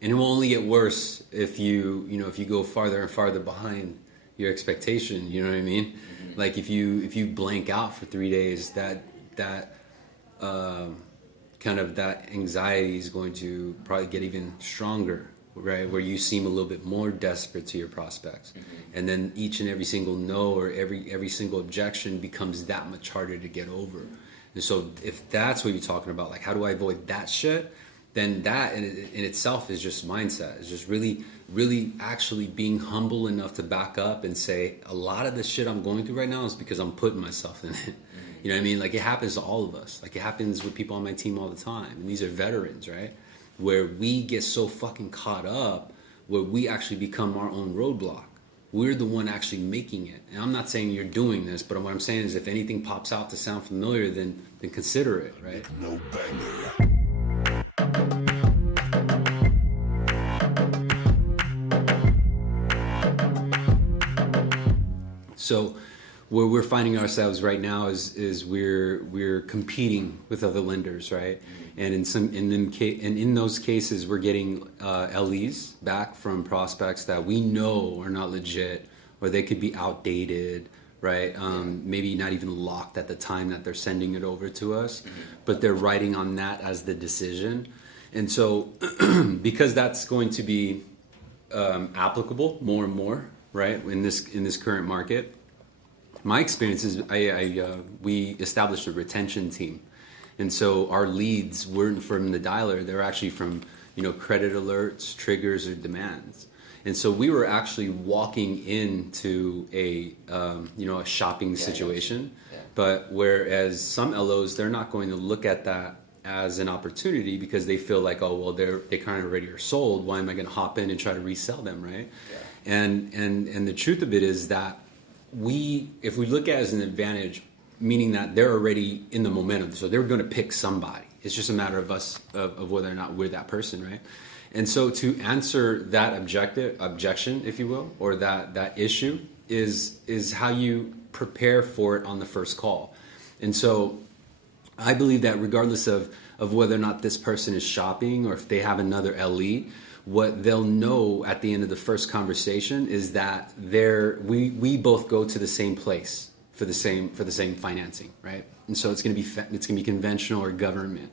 And it will only get worse if if you go farther and farther behind your expectation. You know what I mean? Mm-hmm. Like if you blank out for 3 days, that kind of that anxiety is going to probably get even stronger, right? Where you seem a little bit more desperate to your prospects, and then each and every single no or every single objection becomes that much harder to get over. And so if that's what you're talking about, like how do I avoid that shit? Then that in itself is just mindset. It's just really, really actually being humble enough to back up and say, a lot of the shit I'm going through right now is because I'm putting myself in it. You know what I mean? Like it happens to all of us. Like it happens with people on my team all the time. And these are veterans, right? Where we get so fucking caught up where we actually become our own roadblock. We're the one actually making it. And I'm not saying you're doing this, but what I'm saying is if anything pops out to sound familiar, then consider it, right? No banger. So where we're finding ourselves right now is we're competing with other lenders, right? And in those cases we're getting LEs back from prospects that we know are not legit, or they could be outdated, right? Maybe not even locked at the time that they're sending it over to us, but they're writing on that as the decision. And so because that's going to be applicable more and more, right, in this current market, my experience is we established a retention team. And so our leads weren't from the dialer, they were actually from credit alerts, triggers, or demands. And so we were actually walking into a shopping situation. Yeah. But whereas some LOs, they're not going to look at that as an opportunity because they feel like, oh well, they kind of already are sold. Why am I going to hop in and try to resell them, right? Yeah. And the truth of it is that if we look at it as an advantage, meaning that they're already in the momentum, so they're going to pick somebody. It's just a matter of us of whether or not we're that person, right? And so to answer that objection, if you will, or that issue is how you prepare for it on the first call. And so I believe that regardless of whether or not this person is shopping or if they have another LE, what they'll know at the end of the first conversation is that we both go to the same place for the same financing, right? And so it's going to be conventional or government.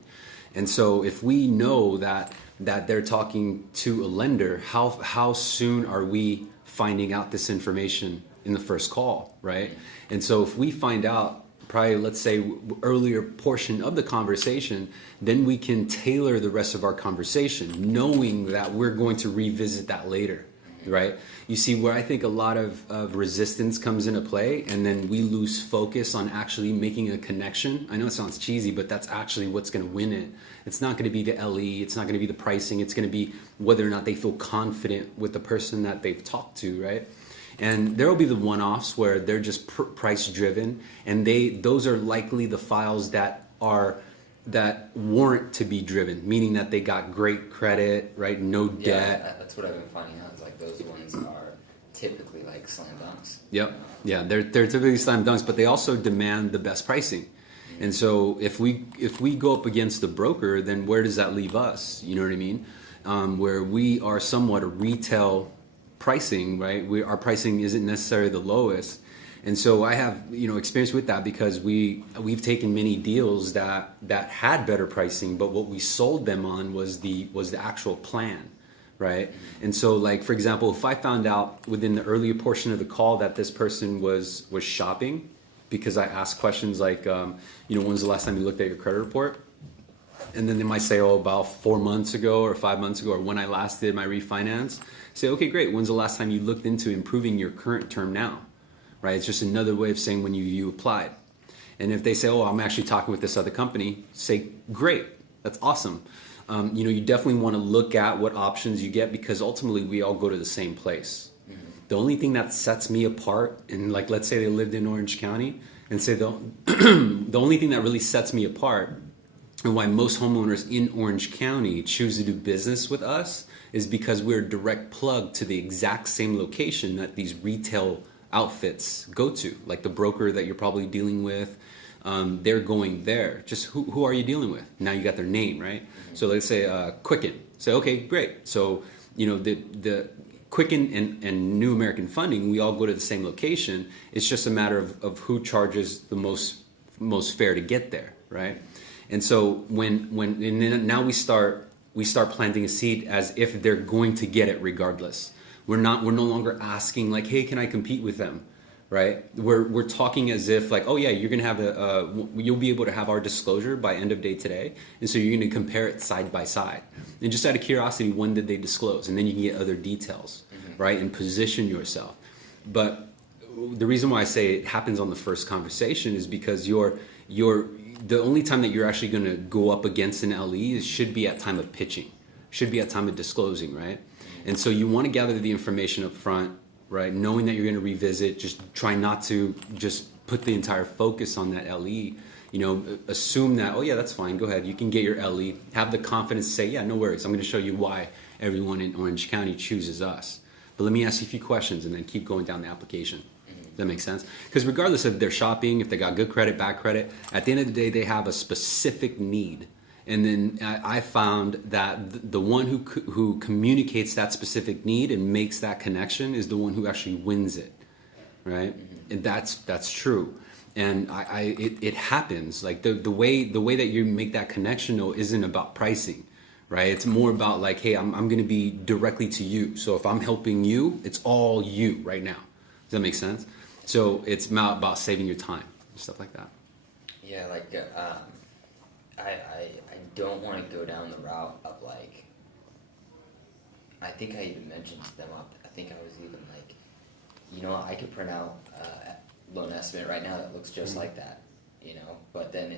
And so if we know that they're talking to a lender, how soon are we finding out this information in the first call, right? And so if we find out probably, let's say, earlier portion of the conversation, then we can tailor the rest of our conversation, knowing that we're going to revisit that later, right? You see where I think a lot of resistance comes into play, and then we lose focus on actually making a connection. I know it sounds cheesy, but that's actually what's going to win it. It's not going to be the LE, it's not going to be the pricing, it's going to be whether or not they feel confident with the person that they've talked to, right? And there will be the one-offs where they're just price driven, and those are likely the files that warrant to be driven, meaning that they got great credit, right? No debt. Yeah, that's what I've been finding out. Is like those ones are typically like slam dunks. Yep. Yeah, they're typically slam dunks, but they also demand the best pricing. And so if we go up against the broker, then where does that leave us? You know what I mean? Where we are somewhat a retail pricing, right? Our pricing isn't necessarily the lowest. And so I have experience with that because we've taken many deals that had better pricing, but what we sold them on was the actual plan, right? And so, like, for example, if I found out within the earlier portion of the call that this person was shopping, because I asked questions like when's the last time you looked at your credit report? And then they might say, oh, about 4 months ago or 5 months ago, or when I last did my refinance. Say, okay, great. When's the last time you looked into improving your current term now? Right? It's just another way of saying when you applied. And if they say, oh, I'm actually talking with this other company, say, great, that's awesome. You definitely want to look at what options you get because ultimately we all go to the same place. Mm-hmm. The only thing that sets me apart, and like let's say they lived in Orange County, and say the only thing that really sets me apart and why most homeowners in Orange County choose to do business with us is because we're a direct plug to the exact same location that these retail outfits go to. Like the broker that you're probably dealing with, they're going there. Just who are you dealing with? Now you got their name, right? Mm-hmm. So let's say Quicken. Say, okay, great. So, the Quicken and New American Funding, we all go to the same location. It's just a matter of who charges the most fair to get there, right? And so and then now we start planting a seed as if they're going to get it regardless. We're no longer asking like, hey, can I compete with them? Right? We're talking as if like, oh yeah, you're gonna have you'll be able to have our disclosure by end of day today, and so you're gonna compare it side by side. And just out of curiosity, when did they disclose? And then you can get other details, right? And position yourself. But the reason why I say it happens on the first conversation is because you're the only time that you're actually gonna go up against an LE should be at time of pitching, should be at time of disclosing, right? And so you want to gather the information up front, right? Knowing that you're going to revisit, just try not to just put the entire focus on that LE. Assume that, oh yeah, that's fine. Go ahead. You can get your LE. Have the confidence to say, yeah, no worries. I'm going to show you why everyone in Orange County chooses us. But let me ask you a few questions and then keep going down the application. Does that make sense? Because regardless if they're shopping, if they got good credit, bad credit, at the end of the day, they have a specific need. And then I found that the one who communicates that specific need and makes that connection is the one who actually wins it, right? And that's true. And it happens. Like the way that you make that connection though isn't about pricing, right? It's more about like, hey, I'm going to be directly to you. So if I'm helping you, it's all you right now. Does that make sense? So it's not about saving your time and stuff like that. Yeah, like I don't want to go down the route of like, I think I even mentioned to them, I think I was even like, I could print out a loan estimate right now that looks just like that, but then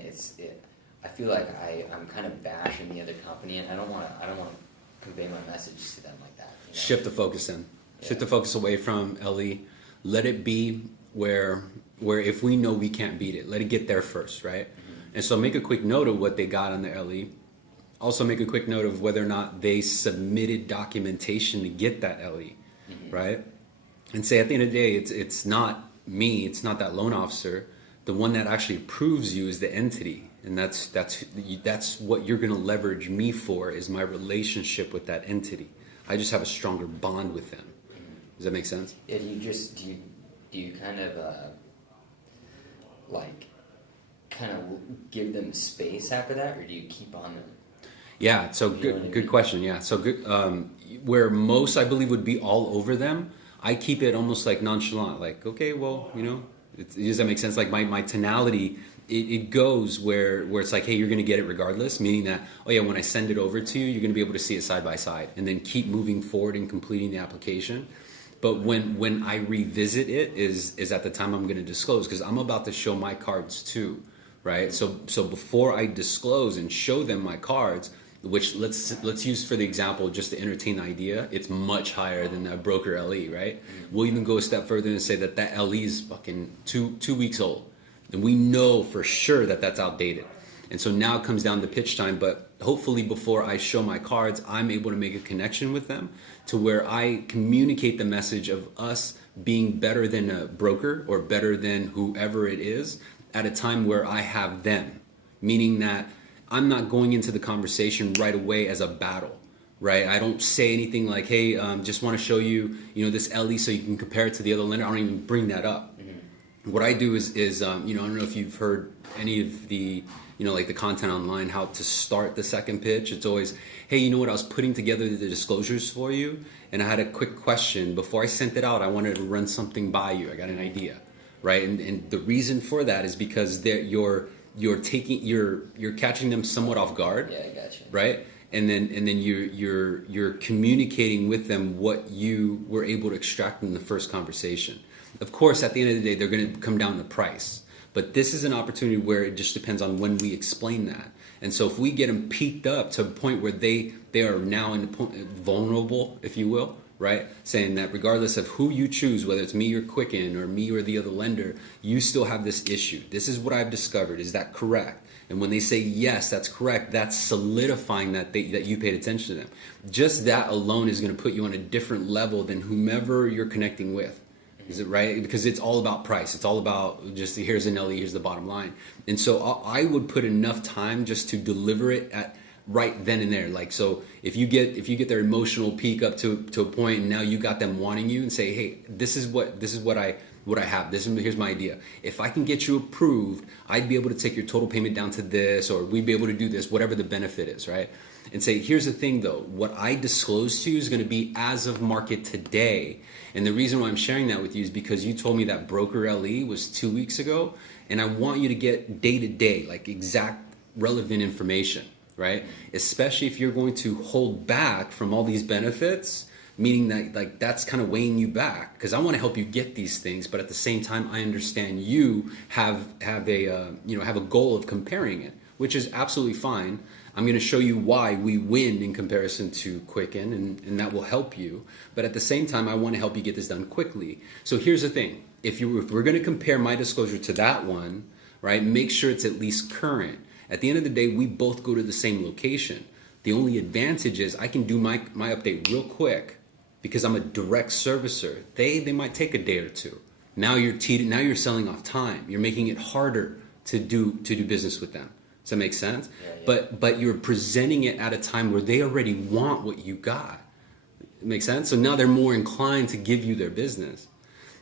I feel like I'm kind of bashing the other company, and I don't want to convey my messages to them like that. Shift the focus in. Shift the focus away from LE. Let it be where if we know we can't beat it, let it get there first, right? And so make a quick note of what they got on their LE. Also make a quick note of whether or not they submitted documentation to get that LE, right? And say at the end of the day, it's not me, it's not that loan officer. The one that actually approves you is the entity. And that's what you're going to leverage me for, is my relationship with that entity. I just have a stronger bond with them. Does that make sense? Yeah, do you kind of give them space after that, or do you keep on them? Yeah, so good question. Yeah, so good. Where most I believe would be all over them, I keep it almost like nonchalant. Like, okay, well, does that make sense? Like my tonality, it goes where it's like, hey, you're going to get it regardless. Meaning that, oh yeah, when I send it over to you, you're going to be able to see it side by side, and then keep moving forward and completing the application. But when I revisit it is at the time I'm going to disclose, because I'm about to show my cards too, right? So before I disclose and show them my cards, which let's use for the example just to entertain the idea, it's much higher than a broker LE, right? We'll even go a step further and say that LE is fucking two weeks old, and we know for sure that that's outdated. And so now it comes down to pitch time, but hopefully before I show my cards, I'm able to make a connection with them to where I communicate the message of us being better than a broker or better than whoever it is at a time where I have them. Meaning that I'm not going into the conversation right away as a battle, right? I don't say anything like, hey, just want to show you, this LE so you can compare it to the other lender. I don't even bring that up. What I do is I don't know if you've heard any of the, like the content online, how to start the second pitch. It's always, hey, you know what? I was putting together the disclosures for you, and I had a quick question. Before I sent it out, I wanted to run something by you. I got an idea, right? And the reason for that is because you're catching them somewhat off guard. Yeah, I got you. Right? And then you're communicating with them what you were able to extract in the first conversation. Of course, at the end of the day, they're going to come down to price. But this is an opportunity where it just depends on when we explain that. And so if we get them peaked up to a point where they are now vulnerable, if you will, right? Saying that regardless of who you choose, whether it's me or Quicken or me or the other lender, you still have this issue. This is what I've discovered. Is that correct? And when they say, yes, that's correct, that's solidifying that you paid attention to them. Just that alone is going to put you on a different level than whomever you're connecting with. Is it right? Because it's all about price. It's all about just here's an LE, here's the bottom line. And so I would put enough time just to deliver it at right then and there. Like, so if you get their emotional peak up to a point, and now you got them wanting you, and say, hey, this is what I have. Here's my idea. If I can get you approved, I'd be able to take your total payment down to this, or we'd be able to do this, whatever the benefit is, right? And say, here's the thing though, what I disclose to you is going to be as of market today. And the reason why I'm sharing that with you is because you told me that broker LE was 2 weeks ago, and I want you to get day to day, like exact relevant information, right? Especially if you're going to hold back from all these benefits, meaning that like that's kind of weighing you back, because I want to help you get these things, but at the same time I understand you have a goal of comparing it, which is absolutely fine. I'm going to show you why we win in comparison to Quicken, and that will help you. But at the same time, I want to help you get this done quickly. So here's the thing. If we're going to compare my disclosure to that one, right, make sure it's at least current. At the end of the day, we both go to the same location. The only advantage is I can do my update real quick because I'm a direct servicer. They might take a day or two. Now you're selling off time. You're making it harder to do business with them. Does that make sense? Yeah. But you're presenting it at a time where they already want what you got. It makes sense? So now they're more inclined to give you their business.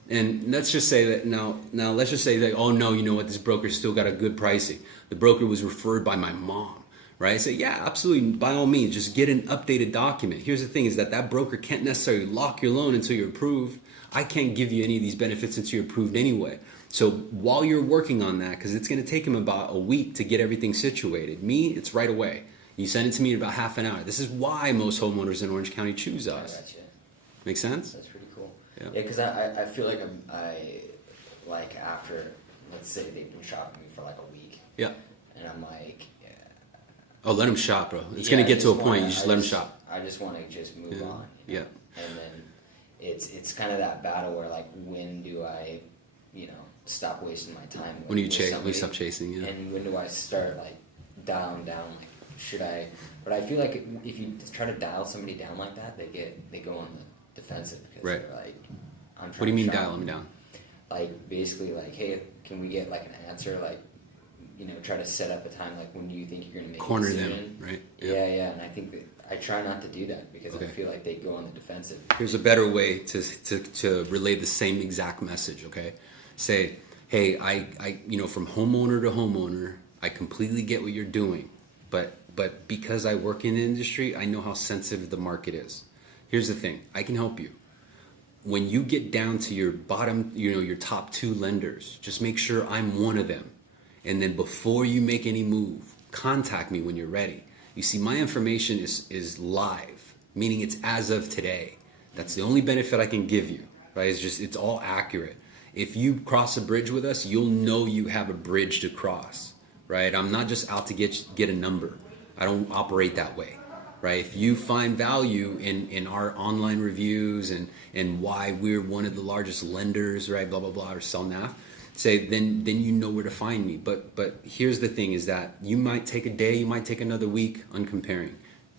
And let's just say that now let's just say that, oh no, you know what, this broker still got a good pricing. The broker was referred by my mom, right? I say, yeah, absolutely, by all means, just get an updated document. Here's the thing is that broker can't necessarily lock your loan until you're approved. I can't give you any of these benefits until you're approved anyway. So while you're working on that, because it's going to take him about a week to get everything situated. Me, it's right away. You send it to me in about half an hour. This is why most homeowners in Orange County choose us. Gotcha. Make sense? That's pretty cool. Yeah, because I feel like I like after, let's say they've been shopping me for like a week. Yeah. And I'm like, yeah. Oh, let them shop, bro. It's going to get to a point. You just let them shop. I just want to just move on. You know? Yeah. And then it's kind of that battle where like, when do I, stop wasting my time? When you stop chasing, yeah. And when do I start like dialing down? Like, should I? But I feel like if you try to dial somebody down like that, they go on the defensive because right. they're like, I'm trying. What do you mean to dial them down? Like basically like, hey, can we get like an answer? Like, try to set up a time. Like, when do you think you're going to make corner a decision? them, right? Yeah. And I think that I try not to do that because I feel like they go on the defensive. Here's a better way to relay the same exact message. Okay, say, hey, I from homeowner to homeowner, I completely get what you're doing, but because I work in the industry, I know how sensitive the market is. Here's the thing, I can help you. When you get down to your bottom, your top 2 lenders, just make sure I'm one of them. And then before you make any move, contact me when you're ready. You see, my information is live, meaning it's as of today. That's the only benefit I can give you, right? It's all accurate. If you cross a bridge with us, you'll know you have a bridge to cross, right? I'm not just out to get a number. I don't operate that way, right? If you find value in our online reviews and why we're one of the largest lenders, right, blah, blah, blah, or Selnaf, then you know where to find me. But here's the thing is that you might take a day, you might take another week on comparing.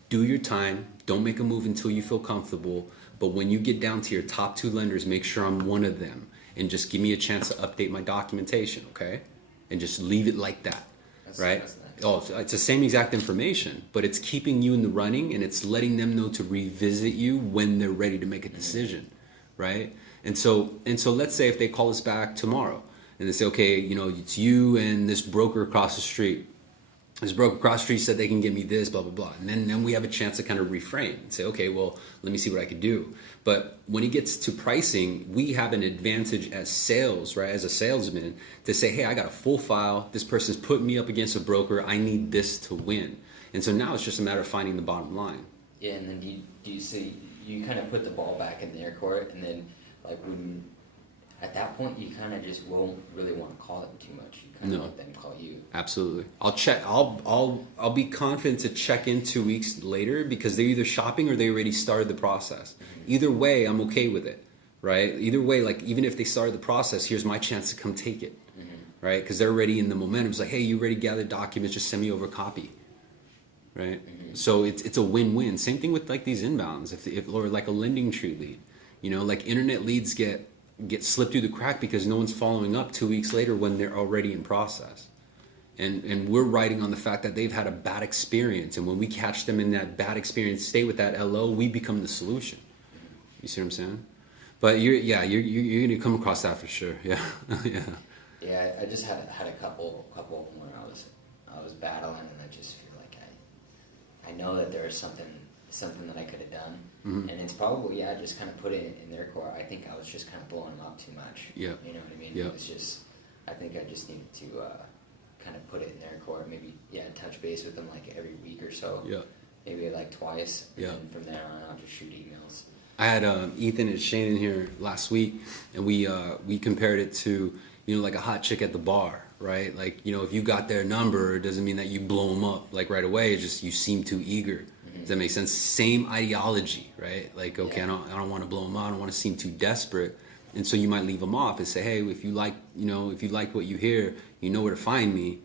Do your time. Don't make a move until you feel comfortable. But when you get down to your top 2 lenders, make sure I'm one of them. And just give me a chance to update my documentation, okay? And just leave it like that, right? That's nice. Oh, it's the same exact information, but it's keeping you in the running, and it's letting them know to revisit you when they're ready to make a decision, right? And so let's say if they call us back tomorrow, and they say, okay, it's you and this broker across the street. This broker across the street said they can give me this, blah, blah, blah. And then we have a chance to kind of reframe and say, okay, well, let me see what I could do. But when it gets to pricing, we have an advantage as sales, right, as a salesman, to say, hey, I got a full file. This person's putting me up against a broker. I need this to win. And so now it's just a matter of finding the bottom line. Yeah, and then do you see, you kind of put the ball back in their court, and then like when... At that point, you kind of just won't really want to call them too much. You kind of let them call you. Absolutely. I'll check. I'll be confident to check in 2 weeks later because they're either shopping or they already started the process. Mm-hmm. Either way, I'm okay with it, right? Either way, like even if they started the process, here's my chance to come take it, right? Because they're already in the momentum. It's like, hey, you already gathered documents, just send me over a copy, right? Mm-hmm. So it's a win-win. Same thing with like these inbounds, if or like a lending tree lead, like internet leads get slipped through the crack because no one's following up 2 weeks later when they're already in process. And we're writing on the fact that they've had a bad experience, and when we catch them in that bad experience state with that LO, we become the solution. You see what I'm saying? But you're gonna come across that for sure. Yeah. Yeah. Yeah, I just had a couple of them where I was battling, and I just feel like I know that there is something that I could have done, Mm-hmm. and it's probably just kind of put it in their court. I think I was just kind of blowing them up too much. Yeah. You know what I mean? Yeah. It was just, I think I just needed to kind of put it in their court. Maybe touch base with them like every week or so. Yeah. Maybe like twice. And Yeah. then from there on, I'll just shoot emails. I had Ethan and Shane in here last week, and we compared it to, like a hot chick at the bar, right? Like, if you got their number, it doesn't mean that you blow them up like right away. It's just you seem too eager. Mm-hmm. Does that make sense? Same ideology, right? Like, okay, Yeah. I don't want to blow them out. I don't want to seem too desperate, and so you might leave them off and say, hey, if you like what you hear, you know where to find me.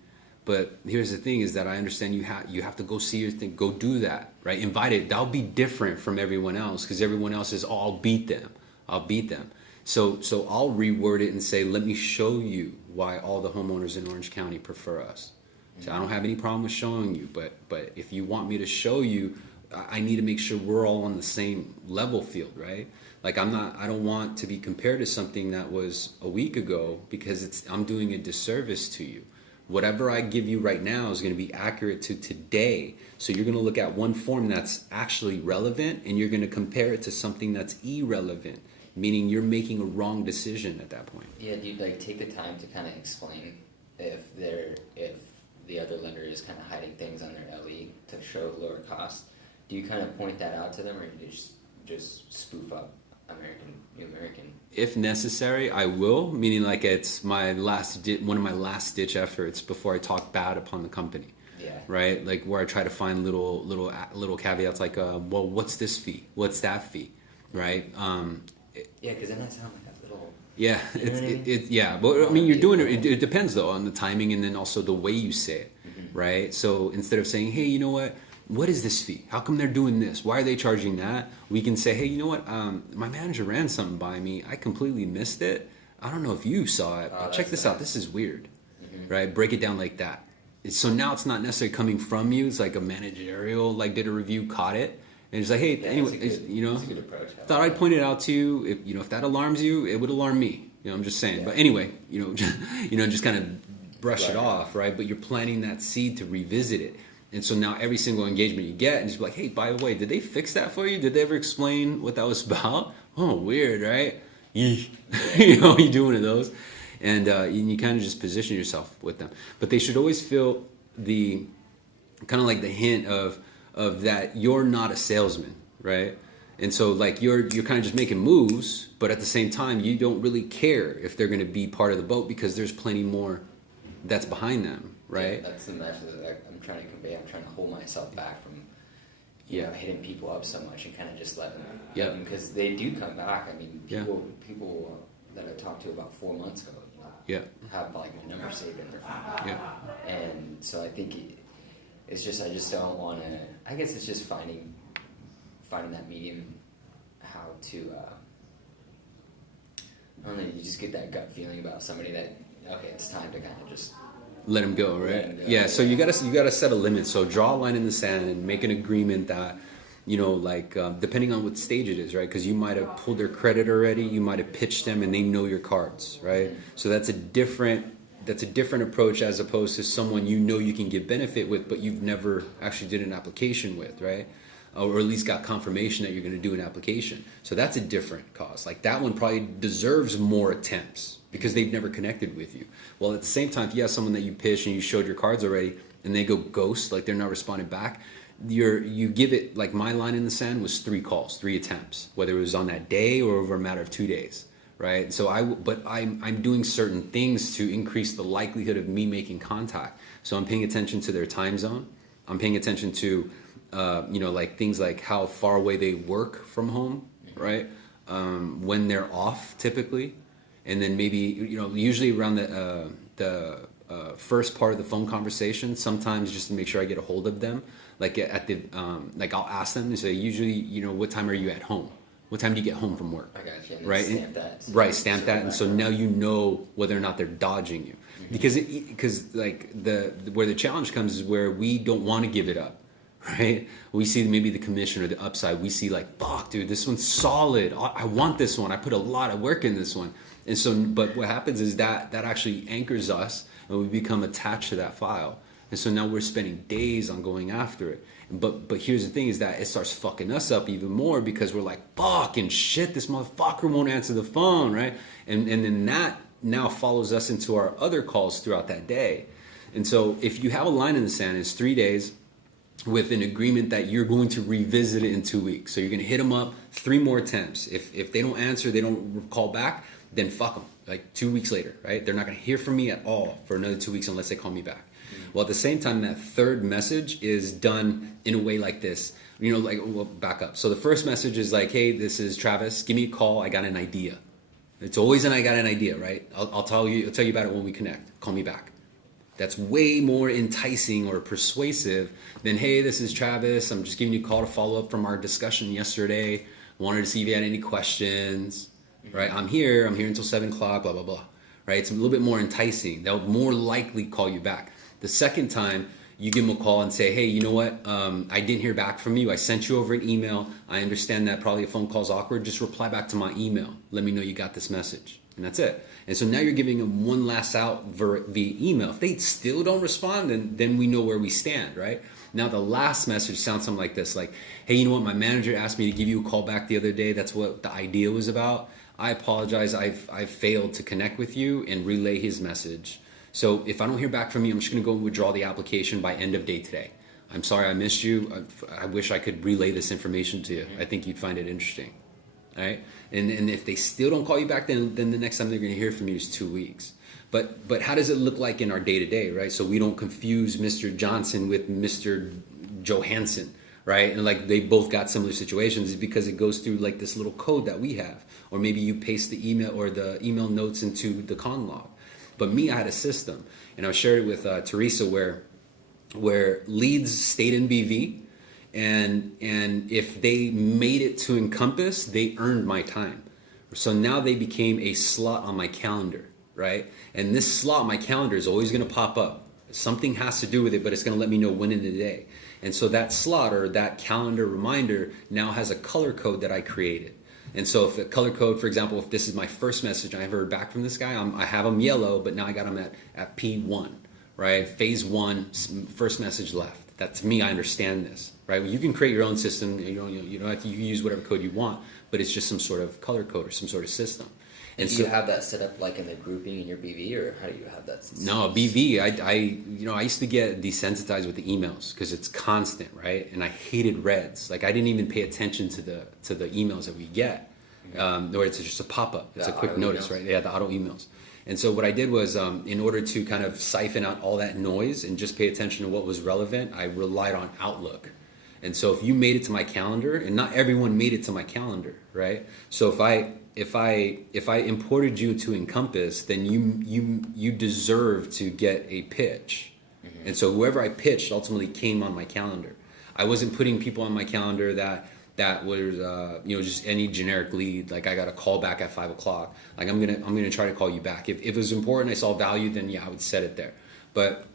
But here's the thing: is that I understand you have to go see your thing, go do that, right? Invite it. That'll be different from everyone else, because everyone else is, I'll beat them. So I'll reword it and say, let me show you why all the homeowners in Orange County prefer us. So I don't have any problem with showing you, but if you want me to show you, I need to make sure we're all on the same level field, right? Like I don't want to be compared to something that was a week ago, because I'm doing a disservice to you. Whatever I give you right now is going to be accurate to today. So you're going to look at one form that's actually relevant, and you're going to compare it to something that's irrelevant, meaning you're making a wrong decision at that point. Yeah, do you like take the time to kind of explain if the other lender is kind of hiding things on their LE to show lower cost? Do you kind of point that out to them, or do you just spoof up New American? If necessary, I will. Meaning, like, it's one of my last ditch efforts before I talk bad upon the company. Yeah. Right. Like where I try to find little caveats, like, well, what's this fee? What's that fee? Right. Yeah, because then that sounds like a little. Yeah. You know what I mean? Yeah. But I mean, you're doing it. It depends though on the timing, and then also the way you say it. Mm-hmm. Right. So instead of saying, hey, you know what? What is this fee? How come they're doing this? Why are they charging that? We can say, hey, you know what? My manager ran something by me. I completely missed it. I don't know if you saw it, but check this out. This is weird, right? Break it down like that. So now it's not necessarily coming from you. It's like a managerial, like, did a review, caught it, and it's like, hey, anyway, That's a good approach. thought I'd point it out to you. If that alarms you, it would alarm me. I'm just saying. Yeah. But anyway, just kind of brush it off, right? But you're planting that seed to revisit it. And so now every single engagement you get, and just be like, hey, by the way, did they fix that for you? Did they ever explain what that was about? Oh, weird, right? You do one of those. And you kind of just position yourself with them. But they should always feel the kind of like the hint of that you're not a salesman, right? And so like you're kind of just making moves, but at the same time, you don't really care if they're going to be part of the boat, because there's plenty more that's behind them, right? Yeah, that's the message that I'm trying to convey. I'm trying to hold myself back from hitting people up so much, and kind of just let them. Yeah. Because they do come back. I mean, Yeah. people that I talked to about 4 months ago, have like my number saved in their phone. Yeah. And so I think it's just, I just don't want to. I guess it's just finding that medium, how to. I don't know. You just get that gut feeling about somebody that, okay, it's time to kind of just let him go, right? Let him go. Yeah. So you gotta set a limit. So draw a line in the sand and make an agreement that, depending on what stage it is, right? Because you might have pulled their credit already, you might have pitched them, and they know your cards, right? Mm-hmm. So that's a different approach, as opposed to someone you can get benefit with, but you've never actually did an application with, right? Or at least got confirmation that you're going to do an application. So that's a different cause. Like that one probably deserves more attempts because they've never connected with you. Well, at the same time, if you have someone that you pitched and you showed your cards already, and they go ghost, like they're not responding back, you give it, like my line in the sand was 3 calls, 3 attempts, whether it was on that day or over a matter of 2 days, right? So I'm doing certain things to increase the likelihood of me making contact. So I'm paying attention to their time zone. I'm paying attention to like things like how far away they work from home, right? When they're off typically, and then maybe usually around the first part of the phone conversation, sometimes just to make sure I get a hold of them, like at the like I'll ask them and say, usually what time are you at home? What time do you get home from work? I got you. And Right? stamp that. Right, stamp that, and so now you know whether or not they're dodging you, because like where the challenge comes is where we don't want to give it up, right? We see maybe the commission or the upside. We see like, fuck, dude, this one's solid. I want this one. I put a lot of work in this one, and so but what happens is that actually anchors us, and we become attached to that file, and so now we're spending days on going after it. But here's the thing is that it starts fucking us up even more because we're like, fucking shit, this motherfucker won't answer the phone, right? And then that now follows us into our other calls throughout that day. And so if you have a line in the sand, it's 3 days with an agreement that you're going to revisit it in 2 weeks. So you're going to hit them up 3 more attempts. If they don't answer, they don't call back, then fuck them. Like 2 weeks later, right? They're not going to hear from me at all for another 2 weeks unless they call me back. Well, at the same time, that third message is done in a way like this. You know, like, we'll back up. So the first message is like, hey, this is Travis. Give me a call. I got an idea. It's always an I got an idea, right? I'll tell you about it when we connect. Call me back. That's way more enticing or persuasive than, hey, this is Travis. I'm just giving you a call to follow up from our discussion yesterday. Wanted to see if you had any questions, right? I'm here until 7 o'clock, blah, blah, blah, right? It's a little bit more enticing. They'll more likely call you back. The second time, you give them a call and say, hey, you know what? I didn't hear back from you. I sent you over an email. I understand that probably a phone call is awkward. Just reply back to my email. Let me know you got this message. And that's it. And so now you're giving them one last out via email. If they still don't respond, then we know where we stand, right? Now the last message sounds something like this, like, hey, you know what? My manager asked me to give you a call back the other day. That's what the idea was about. I apologize. I've failed to connect with you and relay his message. So if I don't hear back from you, I'm just going to go and withdraw the application by end of day today. I'm sorry I missed you. I wish I could relay this information to you. I think you'd find it interesting. All right? And if they still don't call you back, then the next time they're going to hear from you is 2 weeks. But how does it look like in our day-to-day, right? So we don't confuse Mr. Johnson with Mr. Johansson, right? And like they both got similar situations is because it goes through like this little code that we have. Or maybe you paste the email or the email notes into the con log. But me, I had a system, and I shared it with Teresa where leads stayed in BV, and if they made it to Encompass, they earned my time. So now they became a slot on my calendar, right? And this slot on my calendar is always going to pop up. Something has to do with it, but it's going to let me know when in the day. And so that slot or that calendar reminder now has a color code that I created. And so if the color code, for example, if this is my first message I ever heard back from this guy, I have him yellow, but now I got him at P1, right? Phase 1, first message left. That to me, I understand this, right? You can create your own system. You don't have to use whatever code you want, but it's just some sort of color code or some sort of system. And do you have that set up like in the grouping in your BV, or how do you have that system? No, BV, I used to get desensitized with the emails because it's constant, right? And I hated reds. Like I didn't even pay attention to the emails that we get. Or it's just a pop-up. It's a quick notice, right? Yeah, the auto emails. And so what I did was, in order to kind of siphon out all that noise and just pay attention to what was relevant, I relied on Outlook. And so if you made it to my calendar, and not everyone made it to my calendar, right? So if I imported you to Encompass, then you deserve to get a pitch. And so whoever I pitched ultimately came on my calendar. I wasn't putting people on my calendar that was just any generic lead. Like I got a call back at 5 o'clock. Like I'm gonna try to call you back. If it was important, I saw value, then yeah, I would set it there. But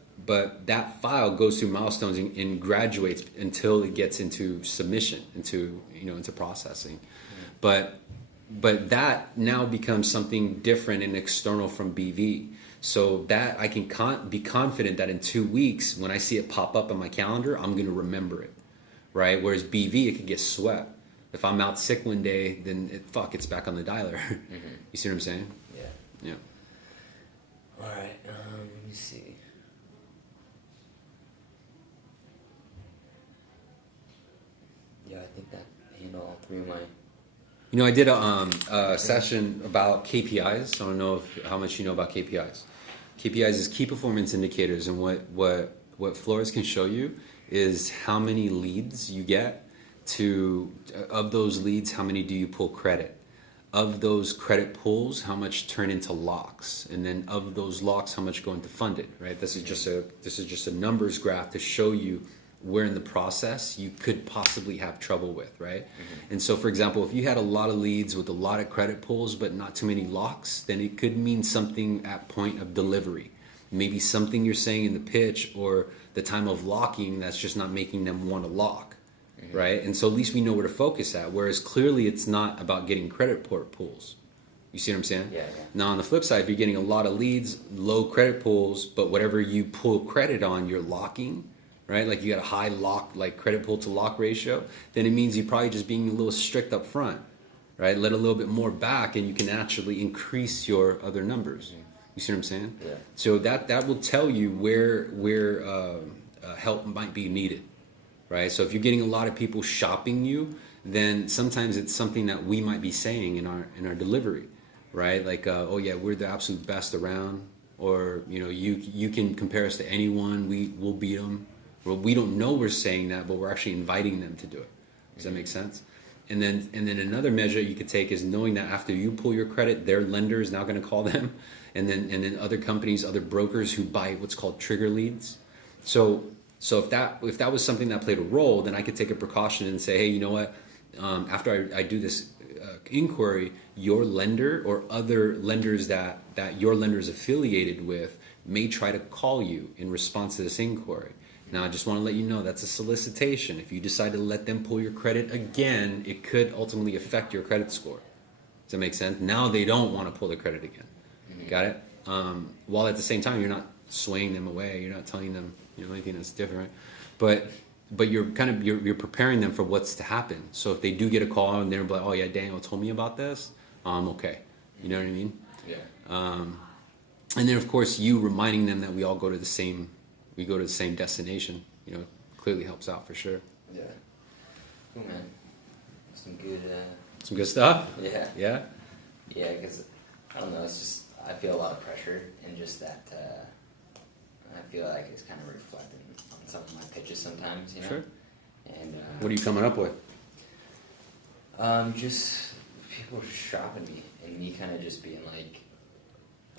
that file goes through milestones and graduates until it gets into submission, into processing. But that now becomes something different and external from BV. So that I can be confident that in 2 weeks, when I see it pop up on my calendar, I'm going to remember it, right? Whereas BV, it could get swept. If I'm out sick one day, then it's back on the dialer. You see what I'm saying? Yeah. All right. Let me see. Yeah, I think that handle all 3 of my. I did a session about KPIs. I don't know how much you know about KPIs. KPIs is key performance indicators, and what Flores can show you is how many leads you get. Of those leads, how many do you pull credit? Of those credit pulls, how much turn into locks? And then of those locks, how much go into funded? Right. This is just a numbers graph to show you where in the process you could possibly have trouble with, right? And so, for example, if you had a lot of leads with a lot of credit pulls but not too many locks, then it could mean something at point of delivery. Maybe something you're saying in the pitch or the time of locking that's just not making them want to lock, right? And so at least we know where to focus at, whereas clearly it's not about getting credit port pulls. You see what I'm saying? Yeah. Now, on the flip side, if you're getting a lot of leads, low credit pulls, but whatever you pull credit on, you're locking, right? Like you got a high lock, like credit pull to lock ratio, then it means you're probably just being a little strict up front, right? Let a little bit more back and you can actually increase your other numbers. You see what I'm saying? Yeah. So that will tell you where help might be needed, right? So if you're getting a lot of people shopping you, then sometimes it's something that we might be saying in our delivery, right? Like, oh yeah, we're the absolute best around, or you can compare us to anyone, we'll beat them. Well, we don't know we're saying that, but we're actually inviting them to do it. Does that make sense? And then another measure you could take is knowing that after you pull your credit, their lender is now going to call them, and then other companies, other brokers who buy what's called trigger leads. So if that was something that played a role, then I could take a precaution and say, hey, you know what? After I do this inquiry, your lender or other lenders that your lender is affiliated with may try to call you in response to this inquiry. Now, I just want to let you know that's a solicitation. If you decide to let them pull your credit again, it could ultimately affect your credit score. Does that make sense? Now they don't want to pull the credit again. Got it? While at the same time, you're not swaying them away. You're not telling them anything that's different. But you're you're preparing them for what's to happen. So if they do get a call and they're like, oh yeah, Daniel told me about this, okay. You know what I mean? Yeah. And then of course you reminding them that we all go to the same destination, clearly helps out for sure. Yeah. Cool, man. Some good stuff. Yeah. Yeah. Yeah, because I don't know. It's just I feel a lot of pressure and just that. I feel like it's kind of reflecting on some of my pitches sometimes. Sure. And what are you coming up with? Just people shopping me and me kind of just being like,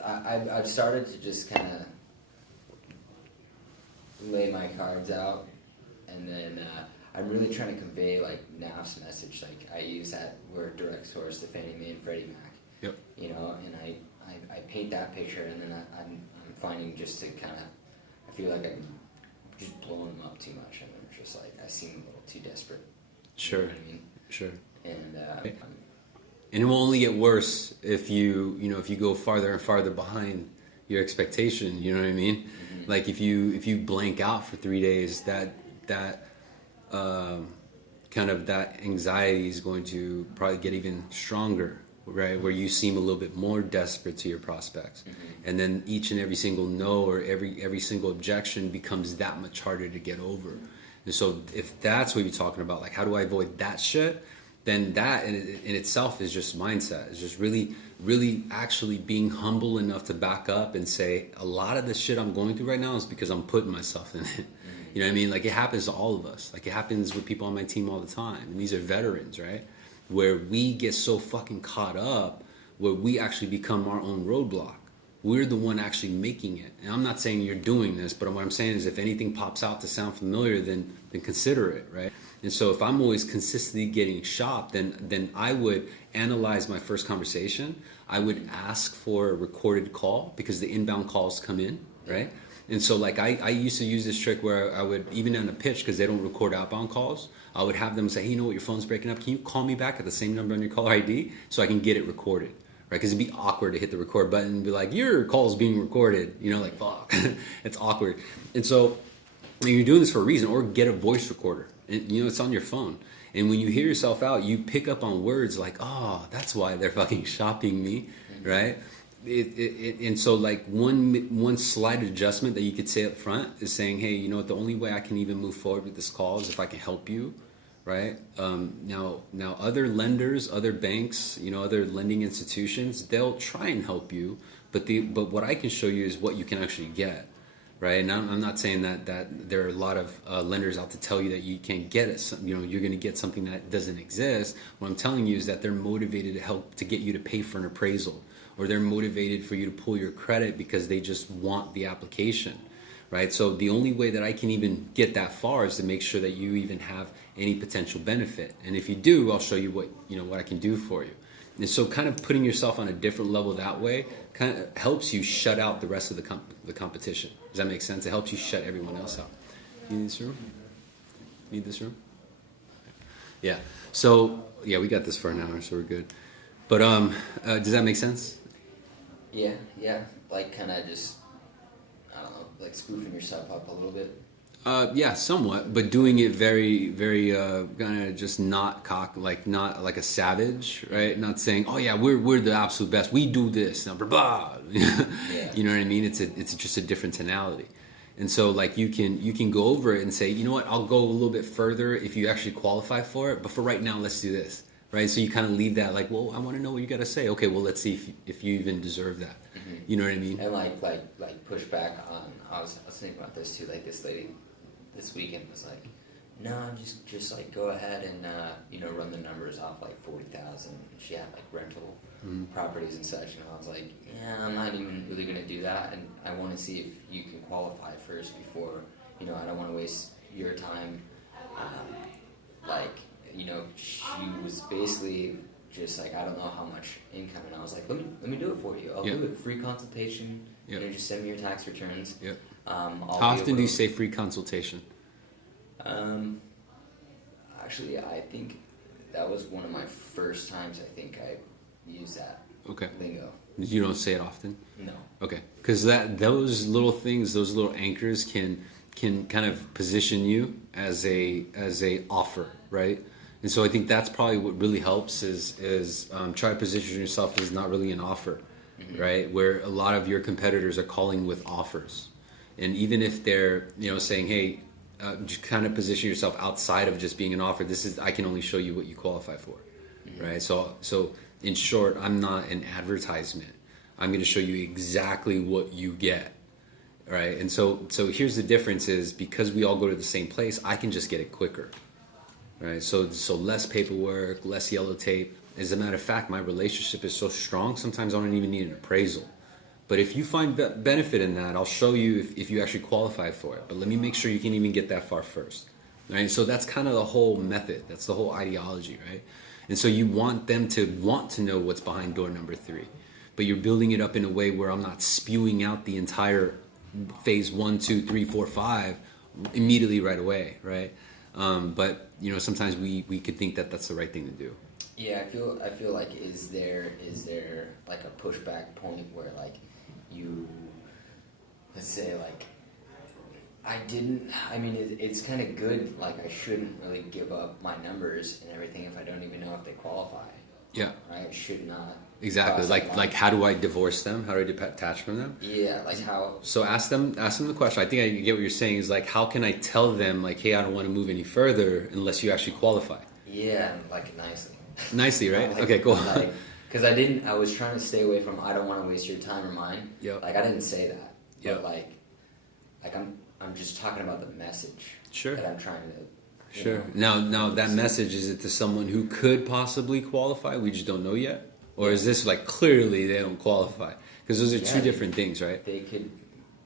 I've started to just kind of lay my cards out, and then I'm really trying to convey like NAF's message. Like I use that word direct source to Fannie Mae and Freddie Mac. Yep. And I paint that picture, and then I'm finding just to kind of I feel like I'm just blowing them up too much, and I'm just like I seem a little too desperate. Sure. You know what I mean? Sure. And it will only get worse if you go farther and farther behind your expectation. You know what I mean? Mm-hmm. Like if you blank out for 3 days, that kind of that anxiety is going to probably get even stronger, right? Where you seem a little bit more desperate to your prospects, and then each and every single no or every single objection becomes that much harder to get over. And so if that's what you're talking about, like how do I avoid that shit? Then that in itself is just mindset. It's just really, really actually being humble enough to back up and say, a lot of the shit I'm going through right now is because I'm putting myself in it. You know what I mean? Like it happens to all of us. Like it happens with people on my team all the time. And these are veterans, right? Where we get so fucking caught up where we actually become our own roadblock. We're the one actually making it. And I'm not saying you're doing this, but what I'm saying is if anything pops out to sound familiar, then consider it, right? And so if I'm always consistently getting shopped, then I would analyze my first conversation. I would ask for a recorded call because the inbound calls come in, right? And so like I used to use this trick where I would, even on a pitch, because they don't record outbound calls, I would have them say, hey, you know what, your phone's breaking up. Can you call me back at the same number on your caller ID so I can get it recorded, right? Because it'd be awkward to hit the record button and be like, your call's being recorded, like, fuck. It's awkward. And so you're doing this for a reason, or get a voice recorder. And, it's on your phone. And when you hear yourself out, you pick up on words like, oh, that's why they're fucking shopping me, right? And so like one slight adjustment that you could say up front is saying, hey, the only way I can even move forward with this call is if I can help you, right? Now other lenders, other banks, other lending institutions, they'll try and help you, but what I can show you is what you can actually get. Right, and I'm not saying that there are a lot of lenders out to tell you that you can't get it. You're going to get something that doesn't exist. What I'm telling you is that they're motivated to get you to pay for an appraisal, or they're motivated for you to pull your credit because they just want the application, right? So the only way that I can even get that far is to make sure that you even have any potential benefit. And if you do, I'll show you what I can do for you. And so kind of putting yourself on a different level that way kind of helps you shut out the rest of the competition. Does that make sense? It helps you shut everyone else out. You need this room? Need this room? Yeah. So yeah, we got this for an hour, so we're good. But does that make sense? Yeah, like kind of just, I don't know, like spoofing yourself up a little bit. Yeah, somewhat, but doing it very, very kind of just not not like a savage, right? Not saying, oh yeah, we're the absolute best. We do this, blah blah. Yeah. You know what I mean? It's just a different tonality, and so like you can go over it and say, you know what, I'll go a little bit further if you actually qualify for it. But for right now, let's do this, right? So you kind of leave that like, well, I want to know what you got to say. Okay, well, let's see if you even deserve that. Mm-hmm. You know what I mean? And like push back on. I was thinking about this too. Like this lady this weekend was like, no, just like go ahead and run the numbers off like 40,000. She had like rental properties and such, and I was like, yeah, I'm not even really gonna do that, and I want to see if you can qualify first before, I don't want to waste your time. She was basically just like, I don't know how much income, and I was like, let me do it for you. I'll do it, free consultation. Just send me your tax returns. Yep. How often do you say free consultation? Actually, I think that was one of my first times I think I used that lingo. You don't say it often? No. Okay, because those little things, those little anchors can kind of position you as a offer, right? And so I think that's probably what really helps is try to position yourself as not really an offer, right? Where a lot of your competitors are calling with offers. And even if they're, saying, hey, just kind of position yourself outside of just being an offer. I can only show you what you qualify for, right? So in short, I'm not an advertisement. I'm going to show you exactly what you get, right? And so here's the difference is because we all go to the same place, I can just get it quicker, right? So less paperwork, less yellow tape. As a matter of fact, my relationship is so strong, sometimes I don't even need an appraisal. But if you find benefit in that, I'll show you if you actually qualify for it. But let me make sure you can even get that far first. Right? So that's kind of the whole method. That's the whole ideology, right? And so you want them to want to know what's behind door number 3. But you're building it up in a way where I'm not spewing out the entire phase 1, 2, 3, 4, 5 immediately right away, right? But sometimes we could think that that's the right thing to do. Yeah, I feel like is there like a pushback point where like you, let's say like it's kind of good, like I shouldn't really give up my numbers and everything if I don't even know if they qualify. Yeah. Right? I should not. Exactly. Like how do I divorce them? How do I detach from them? Yeah, like how. So ask them the question. I think I get what you're saying is like, how can I tell them like, hey, I don't want to move any further unless you actually qualify? Yeah, and like nicely. Nicely, right? Okay, cool. Because I was trying to stay away from, I don't want to waste your time or mine. Yep. Like I didn't say that. Yep. But like I'm just talking about the message. Sure. That I'm trying to. Sure. Now that message, is it to someone who could possibly qualify? We just don't know yet? Or is this like clearly they don't qualify? Because those are two different things, right?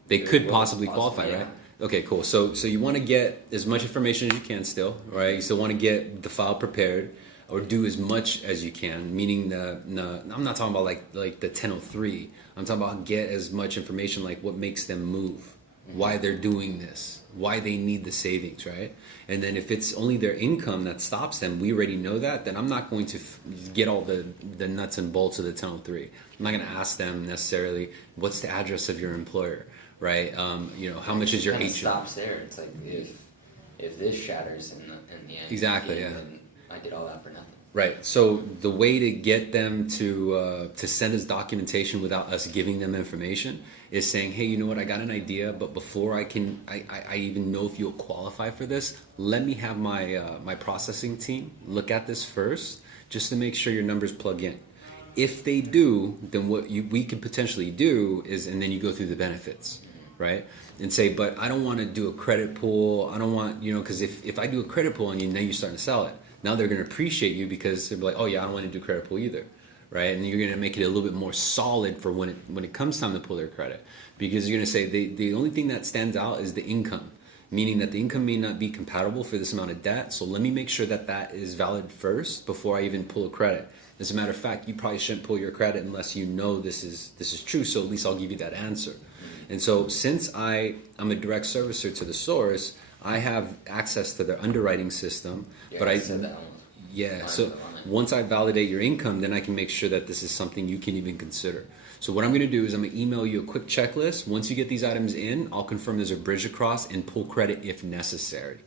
They could possibly qualify, right? Okay, cool. So you want to get as much information as you can still, right? You still want to get the file prepared or do as much as you can, meaning I'm not talking about like the 1003. I'm talking about get as much information like what makes them move, why they're doing this, why they need the savings, right? And then if it's only their income that stops them, we already know that, then I'm not going to get all the nuts and bolts of the 1003. I'm not going to ask them necessarily, what's the address of your employer, right? How much is your It HO? stops there. It's like if this shatters in the end. Exactly, yeah. Then I did all that for nothing. Right. So the way to get them to send us documentation without us giving them information is saying, hey, you know what? I got an idea, but before I even know if you'll qualify for this, let me have my processing team look at this first, just to make sure your numbers plug in. If they do, then what we could potentially do is, and then you go through the benefits, right? And say, but I don't want to do a credit pool. I don't want, because if I do a credit pool on you, now you're starting to sell it. Now they're going to appreciate you because they're like, oh yeah, I don't want to do credit pool either, right? And you're going to make it a little bit more solid for when it comes time to pull their credit, because you're going to say the only thing that stands out is the income, meaning that the income may not be compatible for this amount of debt. So let me make sure that that is valid first before I even pull a credit. As a matter of fact, you probably shouldn't pull your credit unless you know this is true. So at least I'll give you that answer. And so since I'm a direct servicer to the source, I have access to their underwriting system. Yeah, but I said that yeah, so once I validate your income, then I can make sure that this is something you can even consider. So what I'm going to do is I'm going to email you a quick checklist. Once you get these items in, I'll confirm there's a bridge across and pull credit if necessary,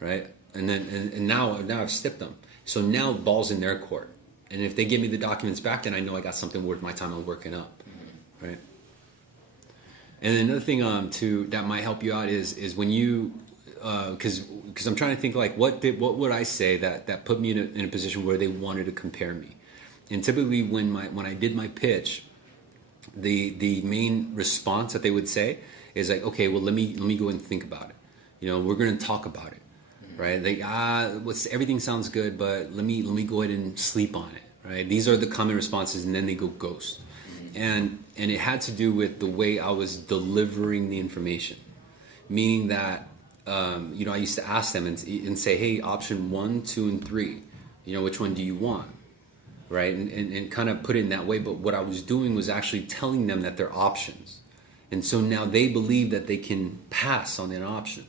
right? And then and now I've stepped them. So now the ball's in their court. And if they give me the documents back, then I know I got something worth my time on working up, right? And then another thing that might help you out is when you because I'm trying to think like what would I say that put me in a position where they wanted to compare me. And typically when I did my pitch, the main response that they would say is like, okay, well let me go and think about it. You know, we're going to talk about it, right? Like everything sounds good, but let me go ahead and sleep on it, right? These are the common responses, and then they go ghost. And it had to do with the way I was delivering the information, meaning that you know, I used to ask them and say, hey, option 1, 2, and 3, you know, which one do you want, right? And kind of put it in that way. But what I was doing was actually telling them that they're options, and so now they believe that they can pass on an option.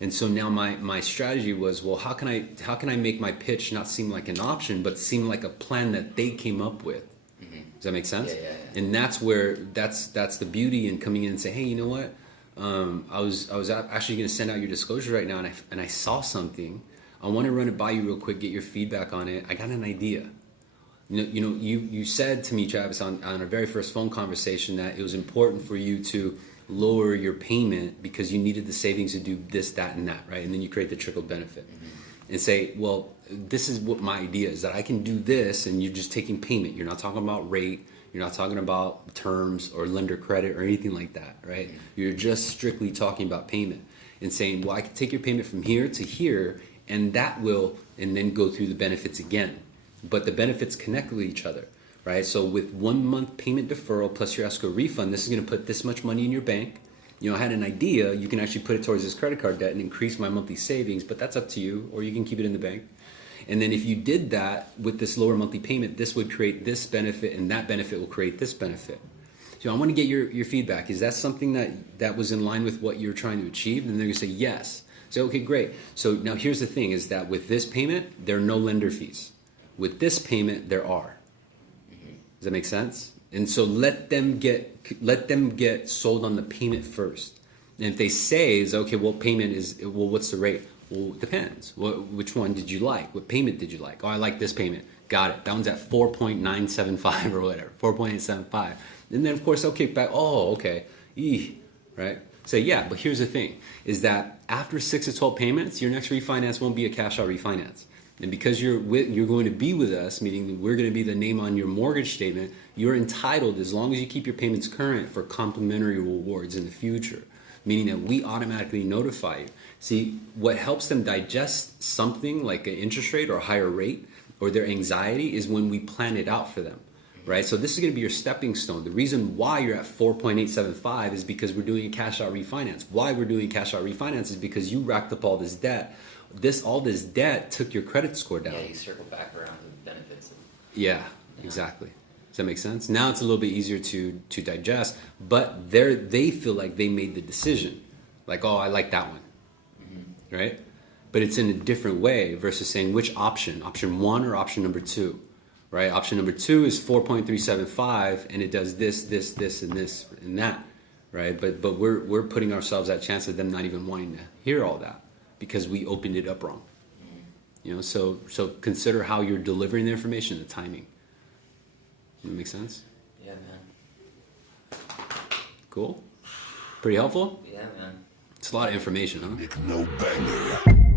And so now my strategy was, well, how can I make my pitch not seem like an option, but seem like a plan that they came up with? Does that make sense? Yeah. And that's the beauty in coming in and say, hey, you know what? I was actually going to send out your disclosure right now, and I saw something. I want to run it by you real quick, get your feedback on it. I got an idea. You said to me, Travis, on our very first phone conversation that it was important for you to lower your payment because you needed the savings to do this, that, and that, right? And then you create the trickle benefit and say, well, this is what my idea is, that I can do this, and you're just taking payment. You're not talking about rate. You're not talking about terms or lender credit or anything like that, right? You're just strictly talking about payment and saying, well, I can take your payment from here to here, and then go through the benefits again. But the benefits connect with each other, right? So with 1 month payment deferral plus your escrow refund, this is going to put this much money in your bank. You know, I had an idea, you can actually put it towards this credit card debt and increase my monthly savings, but that's up to you, or you can keep it in the bank. And then if you did that with this lower monthly payment, this would create this benefit, and that benefit will create this benefit. So I want to get your feedback. Is that something that was in line with what you're trying to achieve? And they're going to say yes. So, okay, great. So now here's the thing, is that with this payment, there are no lender fees. With this payment, there are. Does that make sense? And so let them get sold on the payment first. And if they say, is okay, well, payment is, well, what's the rate? Well, it depends. Which one did you like? What payment did you like? Oh, I like this payment. Got it. That one's at 4.975 or whatever, 4.875. And then, of course, okay, back. Oh, okay. Right? So, yeah, but here's the thing, is that after 6 to 12 payments, your next refinance won't be a cash-out refinance. And because you're going to be with us, meaning that we're going to be the name on your mortgage statement, you're entitled, as long as you keep your payments current, for complimentary rewards in the future, meaning that we automatically notify you. See, what helps them digest something like an interest rate or a higher rate or their anxiety is when we plan it out for them, right? So this is going to be your stepping stone. The reason why you're at 4.875 is because we're doing a cash out refinance. Why we're doing cash out refinance is because you racked up all this debt. All this debt took your credit score down. Yeah, you circle back around to the benefits. Yeah, exactly. Does that make sense? Now it's a little bit easier to digest, but they feel like they made the decision. Like, oh, I like that one, right? But it's in a different way versus saying which option 1 or option number 2, right? Option number 2 is 4.375, and it does this, and this, and that, right? But we're putting ourselves at chance of them not even wanting to hear all that because we opened it up wrong. You know, so consider how you're delivering the information, the timing. Does that make sense? Yeah, man. Cool. Pretty helpful? Yeah, man. It's a lot of information, huh? No banger.